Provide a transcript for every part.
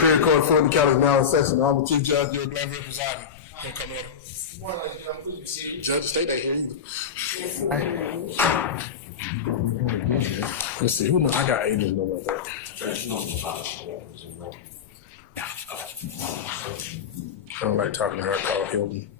Superior Court of Fulton County is now in session. Honorable Chief Judge, you're glad to presiding. Don't come over. Judge, stay there here. Let's see. Who know? I got agents know about that. I don't like talking to her. Call Hilton.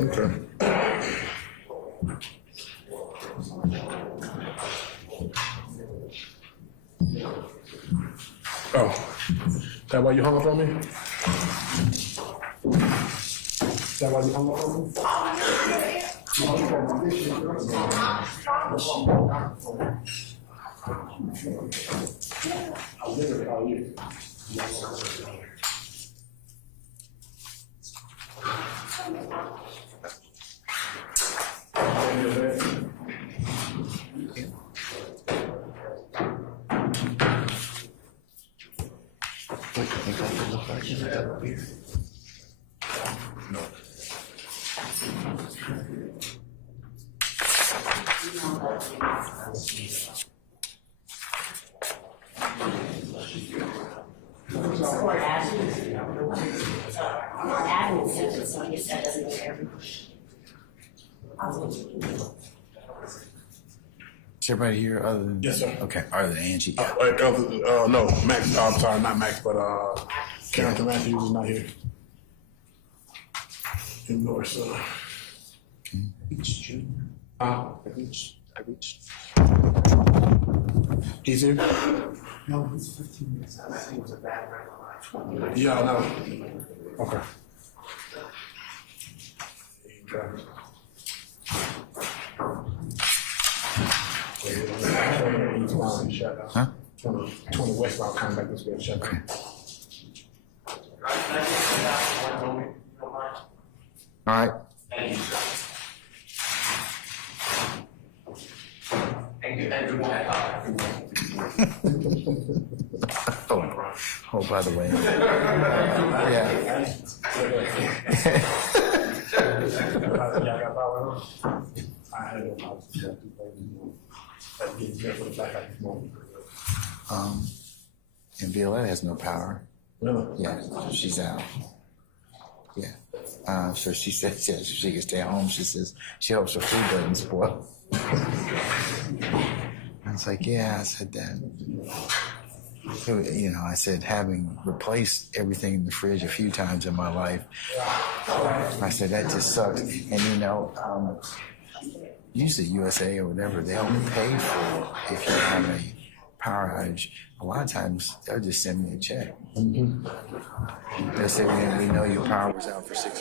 Okay. Oh, that why you hung up on me? That why you hung up on me? I'll never call you. No. Is everybody here other than? Yes, sir. Okay, other than Angie. No, Max. I'm sorry, not Max, but Karen Matthews is not here. In North, so. I reached. He's here? No, he's 15 minutes out. I think it was a bad record. Yeah, I know. Okay. Huh? 20 westbound coming back this way, shut down. All right. Thank you. Thank you, everyone. Oh, by the way. Yeah. And Violetta has no power. Really? Yeah, she's out. Yeah. So she said she can stay home. She says she hopes her food doesn't spoil. I was like, yeah, I said that. You know, I said, having replaced everything in the fridge a few times in my life, I said, that just sucks. And, you know, usually USA or whatever, they'll pay for if you have a power outage. A lot of times, they'll just send me a check. Mm-hmm. They'll say, we know your power was out for 6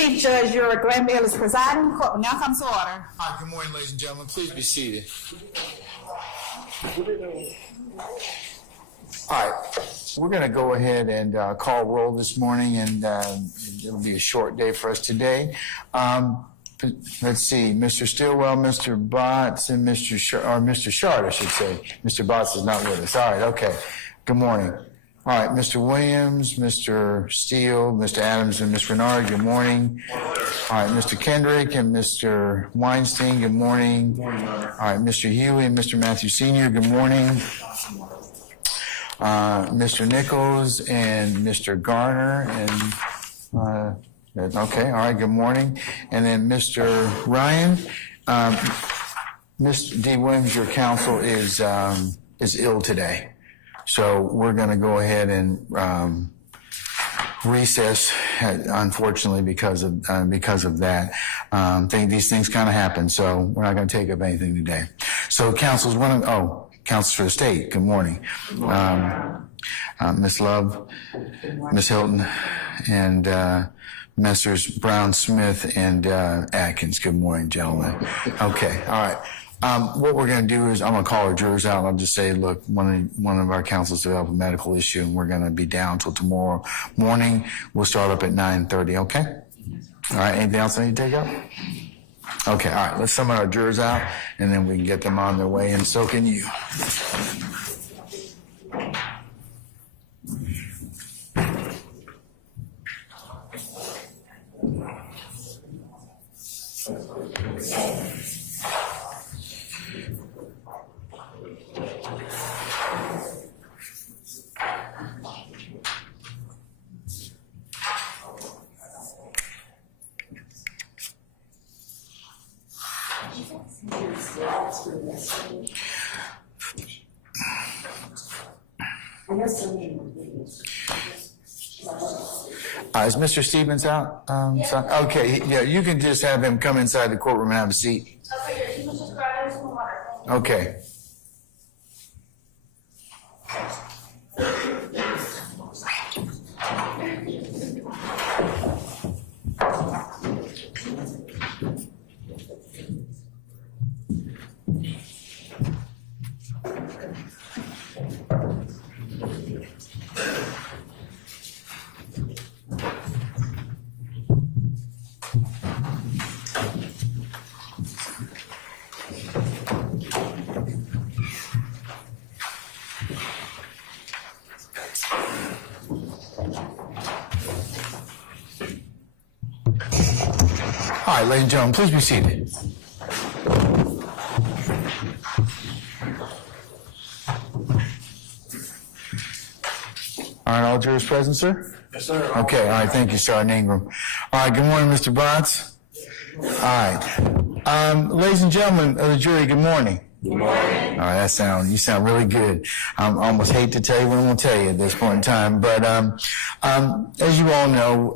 Chief Judge Yuri Glanville is presiding. Court will now come to order. All right, good morning, ladies and gentlemen. Please be seated. All right, we're going to go ahead and call roll this morning, and it'll be a short day for us today. Let's see, Mr. Stillwell, Mr. Botts, and Mr. Shard, I should say. Mr. Botts is not with us. All right, okay. Good morning. All right, Mr. Williams, Mr. Steele, Mr. Adams, and Ms. Renard, good morning. All right, Mr. Kendrick and Mr. Weinstein, good morning. All right, Mr. Huey and Mr. Matthew Sr., good morning. Mr. Nichols and Mr. Garner and okay, all right, good morning. And then Mr. Ryan, Mr. D. Williams, your counsel is ill today. So we're going to go ahead and recess, unfortunately, because of that. These things kind of happen, so we're not going to take up anything today. So counsels counsels for the state, good morning. Ms. Love, Ms. Hilton, and Messrs. Brown, Smith, and Atkins. Good morning, gentlemen. Okay, all right. What we're going to do is I'm going to call our jurors out, and I'll just say, look, one of our counsels developed a medical issue, and we're going to be down till tomorrow morning. We'll start up at 9:30, okay? All right, anything else I need to take up? Okay, all right, let's summon our jurors out, and then we can get them on their way, and so can you. Is Mr. Stevens out? Okay, yeah, you can just have him come inside the courtroom and have a seat. Okay. All right, ladies and gentlemen, please be seated. All right, all jurors present, sir? Yes, sir. Okay, all right, thank you, Sergeant Ingram. All right, good morning, Mr. Botts. All right. Ladies and gentlemen of the jury, good morning. Good morning. All right, you sound really good. I almost hate to tell you what I'm going to tell you at this point in time, but as you all know,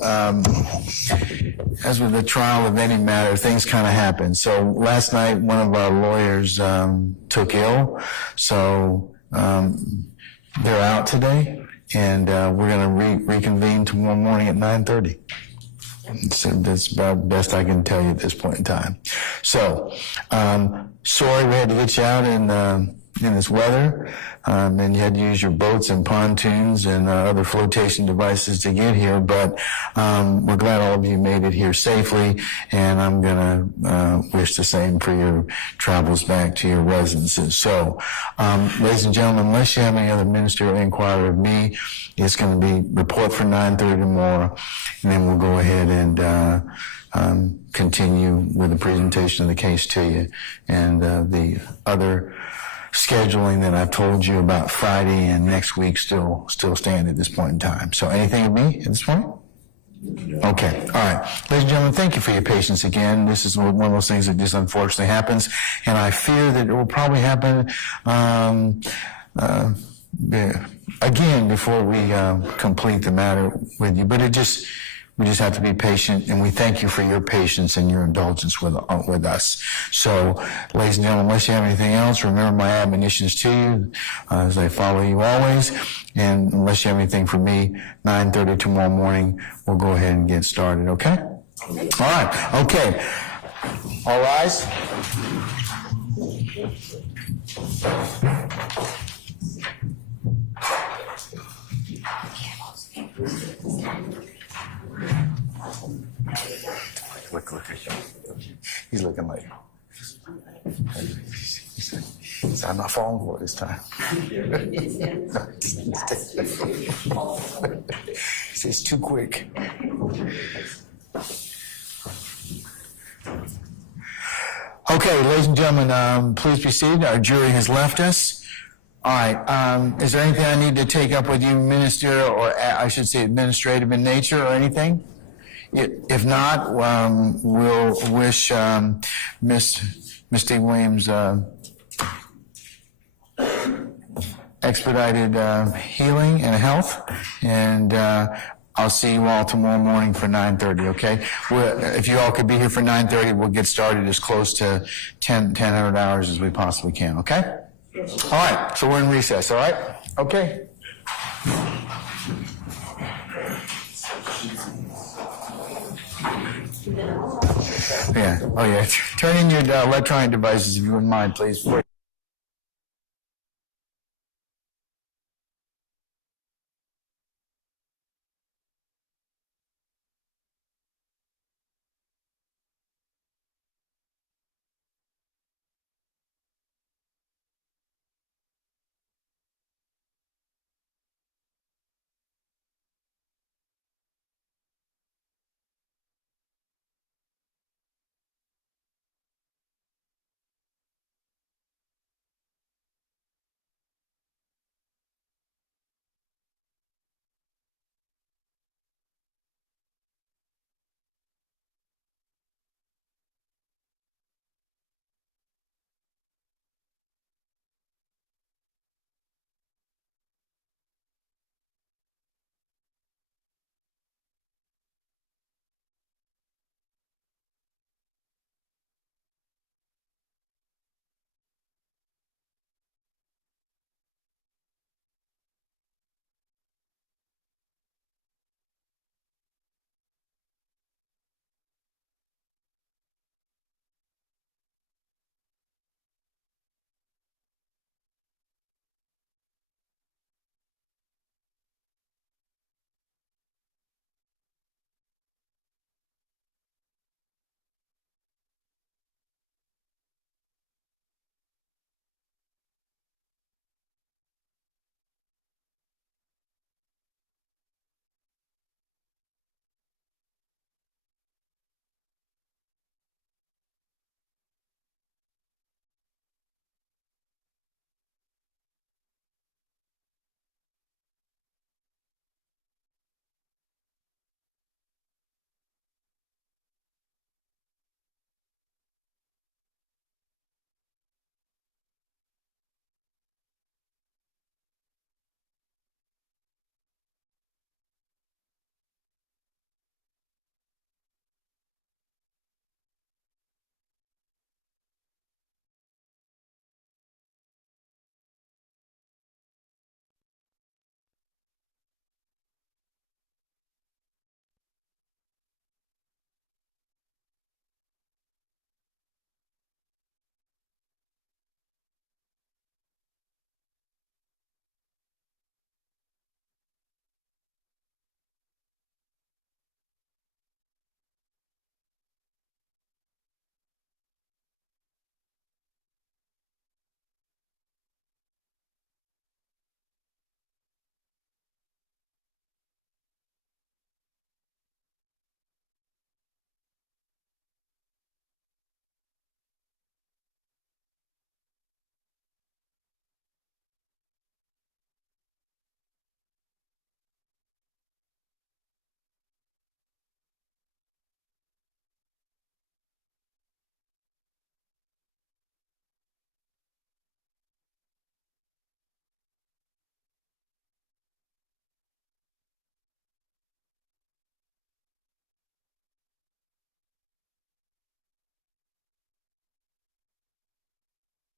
as with the trial of any matter, things kind of happen. So last night, one of our lawyers took ill, so they're out today, and we're going to reconvene tomorrow morning at 9:30. So that's about the best I can tell you at this point in time. So, sorry we had to get you out in this weather, and you had to use your boats and pontoons and other flotation devices to get here, but we're glad all of you made it here safely, and I'm going to wish the same for your travels back to your residences. So, ladies and gentlemen, unless you have any other ministerial inquiry of me, it's going to be report for 9:30 tomorrow, and then we'll go ahead and continue with the presentation of the case to you, and the other scheduling that I've told you about Friday and next week still stand at this point in time. So anything of me at this point? Okay. All right. Ladies and gentlemen, thank you for your patience again. This is one of those things that just unfortunately happens, and I fear that it will probably happen again before we complete the matter with you. But we just have to be patient, and we thank you for your patience and your indulgence with us. So, ladies and gentlemen, unless you have anything else, remember my admonitions to you as I follow you always. And unless you have anything for me, 9:30 tomorrow morning, we'll go ahead and get started, okay? All right, okay. All rise. Look at him. He's looking like, he said, I'm not falling for it this time. He says, too quick. Okay, ladies and gentlemen, please be seated. Our jury has left us. All right, is there anything I need to take up with you, ministerial, or I should say administrative in nature or anything? If not, we'll wish Miss Williams expedited healing and health, and I'll see you all tomorrow morning for 9:30, okay? If you all could be here for 9:30, we'll get started as close to 1000 hours as we possibly can, okay? All right, so we're in recess, all right? Okay. Yeah, oh yeah, turn in your electronic devices if you wouldn't mind, please.